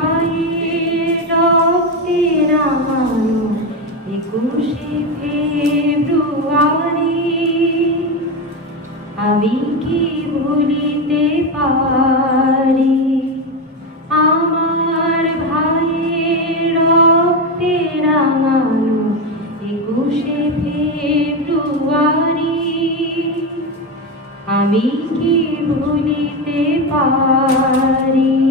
ভাইয়ের রক্তে রাঙানো 21শে ফেব্রুয়ারি আমি কি ভুলিতে পারি আমার ভাইয়ের রক্তে রাঙানো 21শে ফেব্রুয়ারি আমি কি ভুলিতে পারি।